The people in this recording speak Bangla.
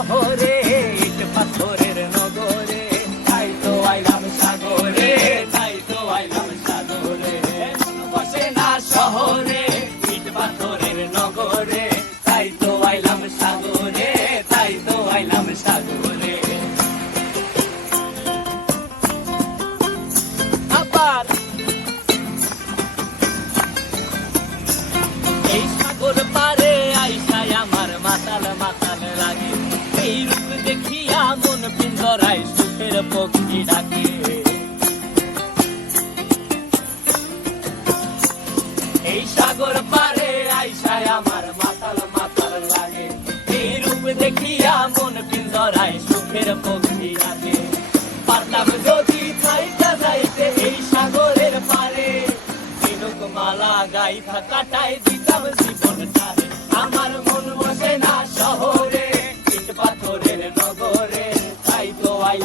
শহরে, ইট পাথরের নগরে। তাই তো আইলাম সাগরে, তাই তো আইলাম সাগরে। বসে না শহরে, ইট পাথরের নগরে। তাই তো আইলাম সাগরে, তাই তো আইলাম সাগরে। আবার এই সাগর পারে আইসাই আমার মাতাল মাতাল লাগে এই রূপ দেখিয়া মন পিন্দরায় সুখের পক্ষী ডাকে। এই সাগর পারে আইসায় আমার মাতাল মাতাল লাগে। এই রূপ দেখিয়া মন পিন্দরায় সুখের পক্ষী ডাকে। পারলাম যদি থাইটা যাইতে এই সাগরের পারে। মালা গাইথা কাটাই দিতাম জীবনটারে।